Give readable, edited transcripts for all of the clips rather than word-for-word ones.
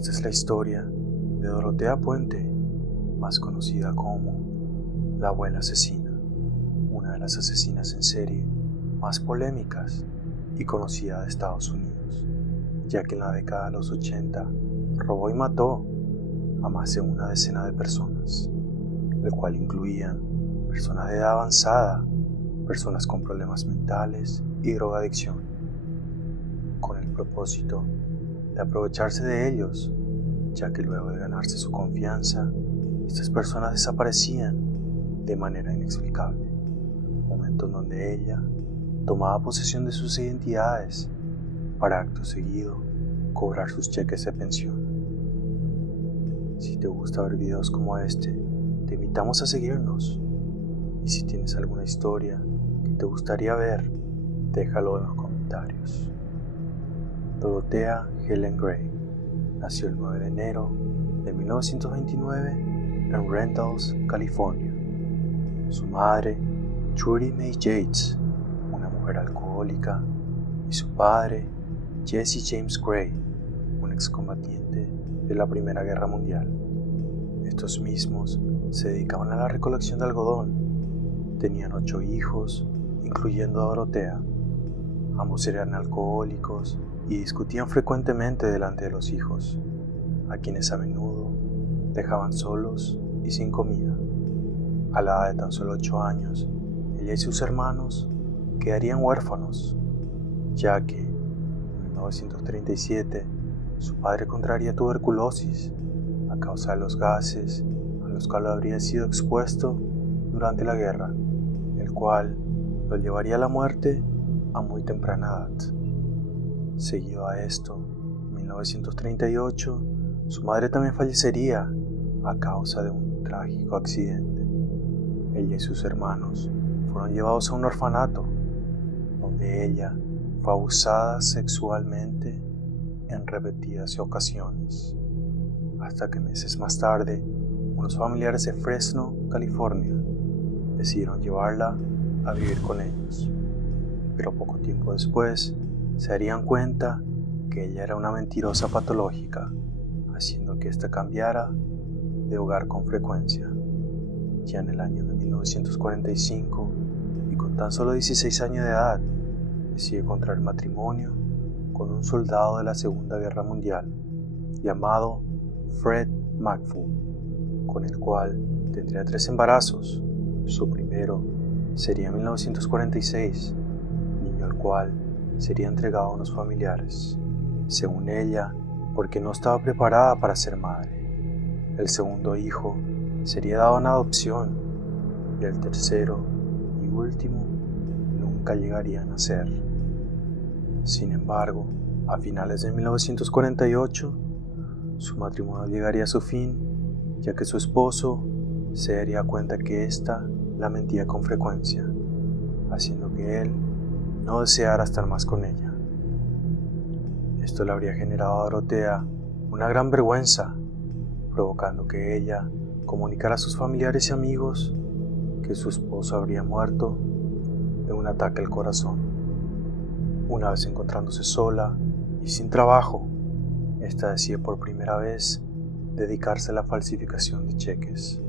Esta es la historia de Dorotea Puente, más conocida como la abuela asesina, una de las asesinas en serie más polémicas y conocida de Estados Unidos, ya que en la década de los 80 robó y mató a más de una decena de personas, el cual incluían personas de edad avanzada, personas con problemas mentales y drogadicción, con el propósito de aprovecharse de ellos, ya que luego de ganarse su confianza, estas personas desaparecían de manera inexplicable, momento en donde ella tomaba posesión de sus identidades para acto seguido cobrar sus cheques de pensión. Si te gusta ver videos como este, te invitamos a seguirnos, y si tienes alguna historia que te gustaría ver, déjalo en los comentarios. Dorotea Helen Gray nació el 9 de enero de 1929 en Randalls, California. Su madre, Trudy May Yates, una mujer alcohólica, y su padre, Jesse James Gray, un excombatiente de la Primera Guerra Mundial. Estos mismos se dedicaban a la recolección de algodón. Tenían 8 hijos, incluyendo a Dorotea. Ambos eran alcohólicos y discutían frecuentemente delante de los hijos, a quienes a menudo dejaban solos y sin comida. A la edad de tan solo 8 años, ella y sus hermanos quedarían huérfanos, ya que en 1937 su padre contraería tuberculosis a causa de los gases a los cuales habría sido expuesto durante la guerra, el cual lo llevaría a la muerte a muy temprana edad. Seguido a esto, en 1938, su madre también fallecería a causa de un trágico accidente. Ella y sus hermanos fueron llevados a un orfanato, donde ella fue abusada sexualmente en repetidas ocasiones, hasta que meses más tarde, unos familiares de Fresno, California, decidieron llevarla a vivir con ellos. Pero poco tiempo después, se darían cuenta que ella era una mentirosa patológica, haciendo que ésta cambiara de hogar con frecuencia. Ya en el año de 1945, y con tan solo 16 años de edad, decide contraer matrimonio con un soldado de la Segunda Guerra Mundial, llamado Fred McFull, con el cual tendría 3 embarazos. Su primero sería en 1946, niño al cual sería entregado a unos familiares, según ella, porque no estaba preparada para ser madre. El segundo hijo sería dado en adopción, y el tercero y último nunca llegaría a nacer. Sin embargo, a finales de 1948, su matrimonio llegaría a su fin, ya que su esposo se daría cuenta que ésta la mentía con frecuencia, haciendo que él no deseara estar más con ella. Esto le habría generado a Dorotea una gran vergüenza, provocando que ella comunicara a sus familiares y amigos que su esposo habría muerto de un ataque al corazón. Una vez encontrándose sola y sin trabajo, esta decide por primera vez dedicarse a la falsificación de cheques,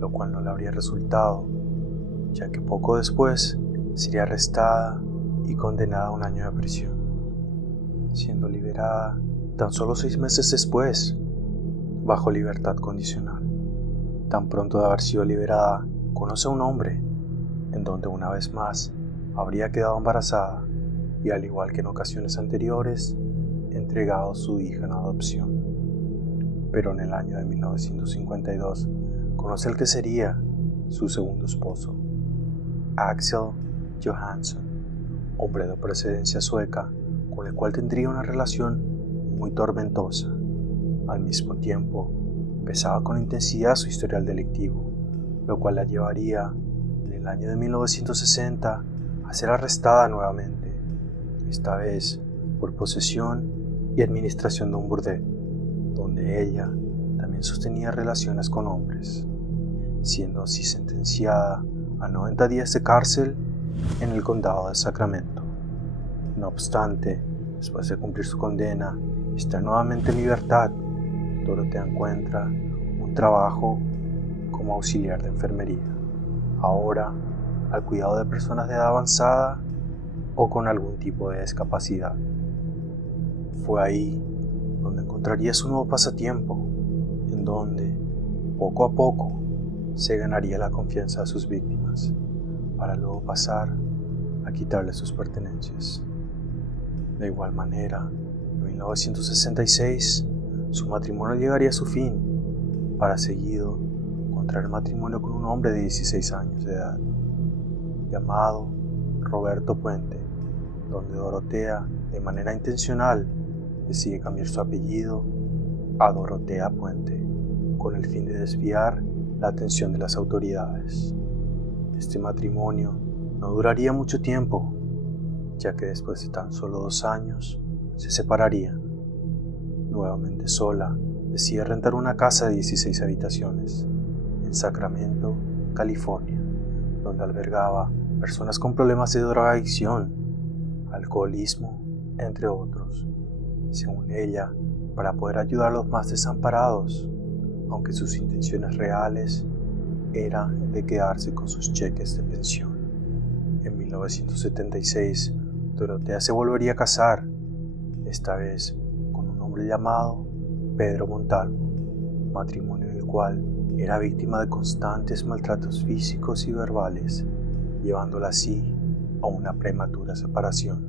lo cual no le habría resultado, ya que poco después sería arrestada y condenada a 1 año de prisión, siendo liberada tan solo 6 meses después, bajo libertad condicional. Tan pronto de haber sido liberada, conoce a un hombre, en donde una vez más habría quedado embarazada y, al igual que en ocasiones anteriores, entregado a su hija en adopción. Pero en el año de 1952 conoce al que sería su segundo esposo, Axel Johansson, hombre de procedencia sueca, con el cual tendría una relación muy tormentosa. Al mismo tiempo, empezaba con intensidad su historial delictivo, lo cual la llevaría en el año de 1960 a ser arrestada nuevamente, esta vez por posesión y administración de un burdel, donde ella también sostenía relaciones con hombres, siendo así sentenciada a 90 días de cárcel en el condado de Sacramento. No obstante, después de cumplir su condena, está nuevamente en libertad Dorotea encuentra un trabajo como auxiliar de enfermería, ahora al cuidado de personas de edad avanzada o con algún tipo de discapacidad. Fue ahí donde encontraría su nuevo pasatiempo, en donde, poco a poco, se ganaría la confianza de sus víctimas, para luego pasar a quitarles sus pertenencias. De igual manera, en 1966, su matrimonio llegaría a su fin, para seguido contraer matrimonio con un hombre de 16 años de edad, llamado Roberto Puente, donde Dorotea, de manera intencional, decide cambiar su apellido a Dorotea Puente, con el fin de desviar la atención de las autoridades. Este matrimonio no duraría mucho tiempo, ya que después de tan solo 2 años se separarían. Nuevamente sola, decide rentar una casa de 16 habitaciones en Sacramento, California, donde albergaba personas con problemas de drogadicción, alcoholismo, entre otros, según ella, para poder ayudar a los más desamparados, aunque sus intenciones reales eran de quedarse con sus cheques de pensión. En 1976, Dorotea se volvería a casar, esta vez con un hombre llamado Pedro Montalvo, matrimonio en el cual era víctima de constantes maltratos físicos y verbales, llevándola así a una prematura separación.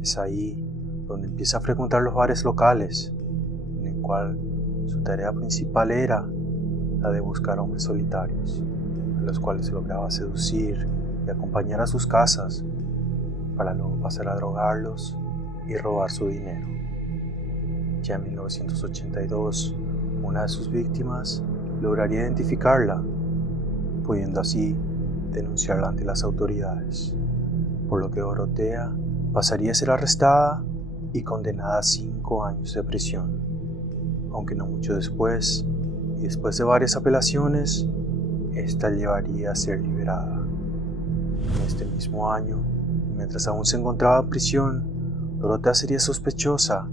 Es ahí donde empieza a frecuentar los bares locales, en el cual su tarea principal era la de buscar hombres solitarios, a los cuales lograba seducir y acompañar a sus casas, para luego pasar a drogarlos y robar su dinero. Ya en 1982, una de sus víctimas lograría identificarla, pudiendo así denunciarla ante las autoridades, por lo que Dorotea pasaría a ser arrestada y condenada a 5 años de prisión, aunque no mucho después, y después de varias apelaciones, esta llevaría a ser liberada. En este mismo año, mientras aún se encontraba en prisión, Dorotea sería sospechosa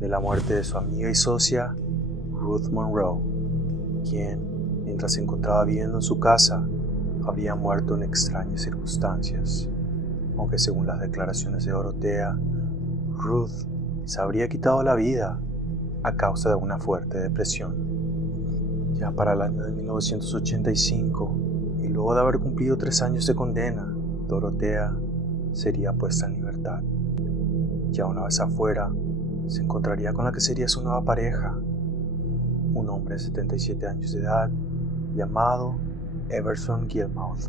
de la muerte de su amiga y socia Ruth Monroe, quien, mientras se encontraba viviendo en su casa, habría muerto en extrañas circunstancias, aunque según las declaraciones de Dorotea, Ruth se habría quitado la vida a causa de una fuerte depresión. Ya para el año de 1985, y luego de haber cumplido 3 años de condena, Dorotea sería puesta en libertad. Ya una vez afuera, se encontraría con la que sería su nueva pareja, un hombre de 77 años de edad llamado Everson Gilmouth,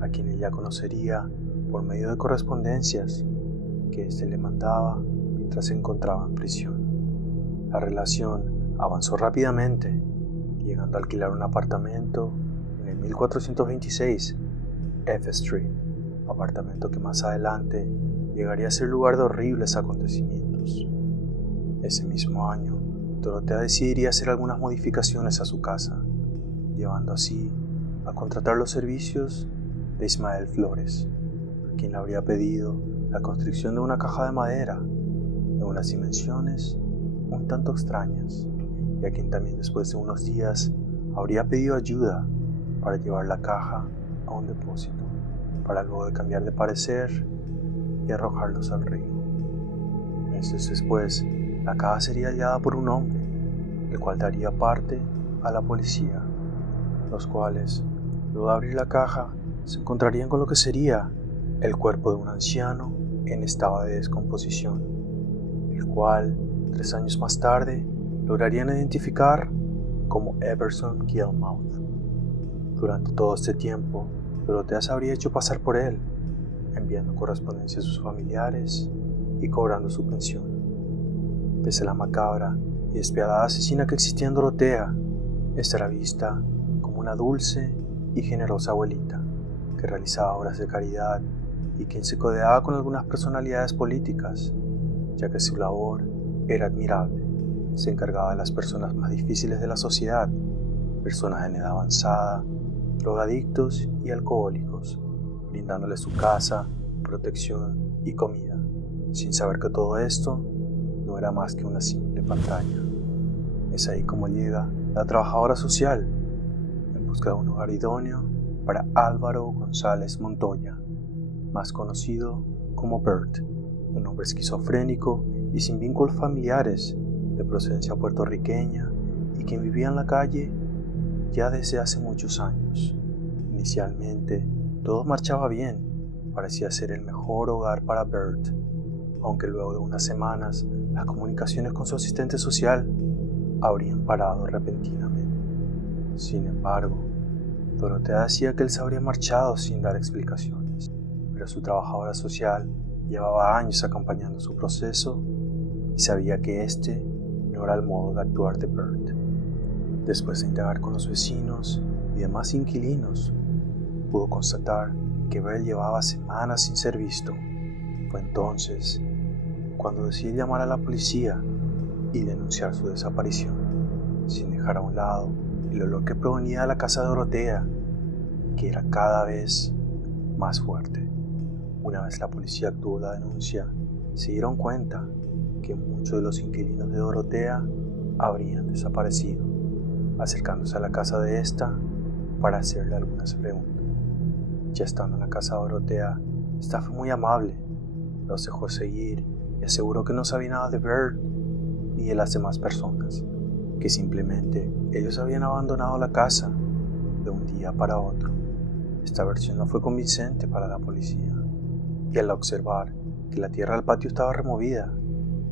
a quien ella conocería por medio de correspondencias que éste le mandaba mientras se encontraba en prisión. La relación avanzó rápidamente, llegando a alquilar un apartamento en el 1426 F Street, apartamento que más adelante llegaría a ser lugar de horribles acontecimientos. Ese mismo año, Dorotea decidiría hacer algunas modificaciones a su casa, llevando así a contratar los servicios de Ismael Flores, a quien le habría pedido la construcción de una caja de madera de unas dimensiones un tanto extrañas, y a quien también después de unos días habría pedido ayuda para llevar la caja a un depósito, para luego de cambiar de parecer y arrojarlos al río. Meses después, la caja sería hallada por un hombre, el cual daría parte a la policía, los cuales, luego de abrir la caja, se encontrarían con lo que sería el cuerpo de un anciano en estado de descomposición, el cual, 3 años más tarde, lograrían identificar como Everson Gilmouth. Durante todo este tiempo, Dorotea se habría hecho pasar por él, enviando correspondencia a sus familiares y cobrando su pensión. Pese a la macabra y despiadada asesina que existía en Dorotea, esta era vista como una dulce y generosa abuelita que realizaba obras de caridad y quien se codeaba con algunas personalidades políticas, ya que su labor era admirable. Se encargaba de las personas más difíciles de la sociedad, personas en edad avanzada, drogadictos y alcohólicos, brindándoles su casa, protección y comida, sin saber que todo esto no era más que una simple pantalla. Es ahí como llega la trabajadora social en busca de un hogar idóneo para Álvaro González Montoya, más conocido como Bert, un hombre esquizofrénico y sin vínculos familiares, de procedencia puertorriqueña y quien vivía en la calle ya desde hace muchos años. Inicialmente todo marchaba bien, parecía ser el mejor hogar para Bert, aunque luego de unas semanas las comunicaciones con su asistente social habrían parado repentinamente. Sin embargo, Dorotea decía que él se habría marchado sin dar explicaciones, pero su trabajadora social llevaba años acompañando su proceso y sabía que este no era el modo de actuar de Bert. Después de indagar con los vecinos y demás inquilinos, pudo constatar que Bert llevaba semanas sin ser visto. Fue entonces cuando decidió llamar a la policía y denunciar su desaparición, sin dejar a un lado el olor que provenía de la casa de Dorotea, que era cada vez más fuerte. Una vez la policía actuó la denuncia, se dieron cuenta que muchos de los inquilinos de Dorotea habrían desaparecido, acercándose a la casa de esta para hacerle algunas preguntas. Ya estando en la casa de Dorotea, esta fue muy amable, los dejó seguir y aseguró que no sabía nada de Bert ni de las demás personas, que simplemente ellos habían abandonado la casa de un día para otro. Esta versión no fue convincente para la policía, y al observar que la tierra del patio estaba removida,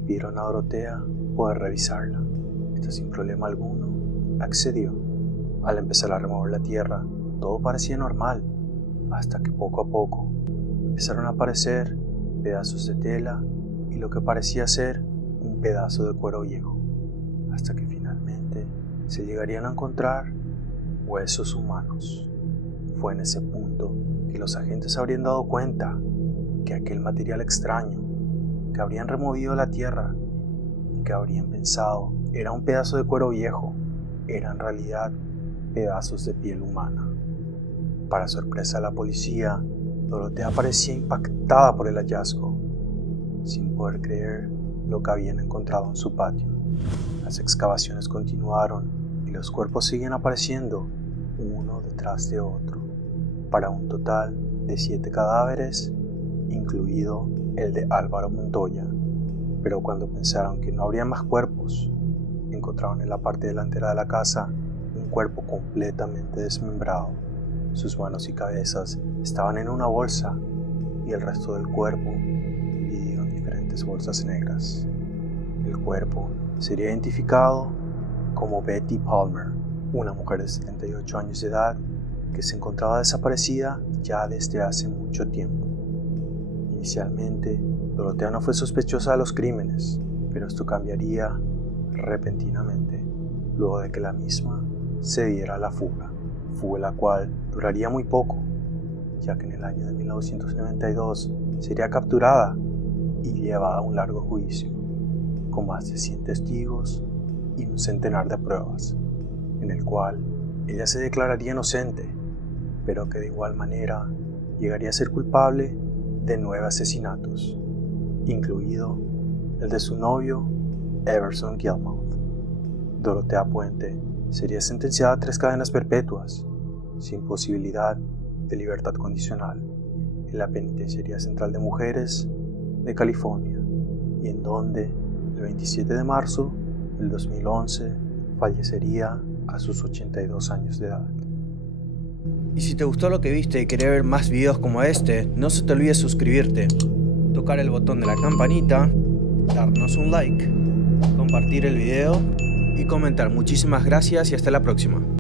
pidieron a Dorotea poder revisarla. Esta sin problema alguno accedió. Al empezar a remover la tierra, todo parecía normal, hasta que poco a poco empezaron a aparecer pedazos de tela y lo que parecía ser un pedazo de cuero viejo, hasta que finalmente se llegarían a encontrar huesos humanos. Fue en ese punto que los agentes habrían dado cuenta que aquel material extraño que habrían removido de la tierra y que habrían pensado era un pedazo de cuero viejo, era en realidad pedazos de piel humana. Para sorpresa de la policía, Dorotea parecía impactada por el hallazgo, sin poder creer lo que habían encontrado en su patio. Las excavaciones continuaron y los cuerpos seguían apareciendo uno detrás de otro, para un total de 7 cadáveres, incluido el de Álvaro Montoya. Pero cuando pensaron que no habría más cuerpos, encontraron en la parte delantera de la casa un cuerpo completamente desmembrado. Sus manos y cabezas estaban en una bolsa y el resto del cuerpo dividido en diferentes bolsas negras. El cuerpo sería identificado como Betty Palmer, una mujer de 78 años de edad que se encontraba desaparecida ya desde hace mucho tiempo. Inicialmente, Dorotea no fue sospechosa de los crímenes, pero esto cambiaría repentinamente luego de que la misma se diera a la fuga la cual duraría muy poco, ya que en el año de 1992 sería capturada y llevada a un largo juicio, con más de 100 testigos y un centenar de pruebas, en el cual ella se declararía inocente, pero que de igual manera llegaría a ser culpable de 9 asesinatos, incluido el de su novio Everson Gilmouth. Dorotea Puente sería sentenciada a 3 cadenas perpetuas, sin posibilidad de libertad condicional, en la Penitenciaría Central de Mujeres de California, y en donde el 27 de marzo del 2011 fallecería a sus 82 años de edad. Y si te gustó lo que viste y querés ver más videos como este, no se te olvide suscribirte, tocar el botón de la campanita, darnos un like, compartir el video y comentar. Muchísimas gracias y hasta la próxima.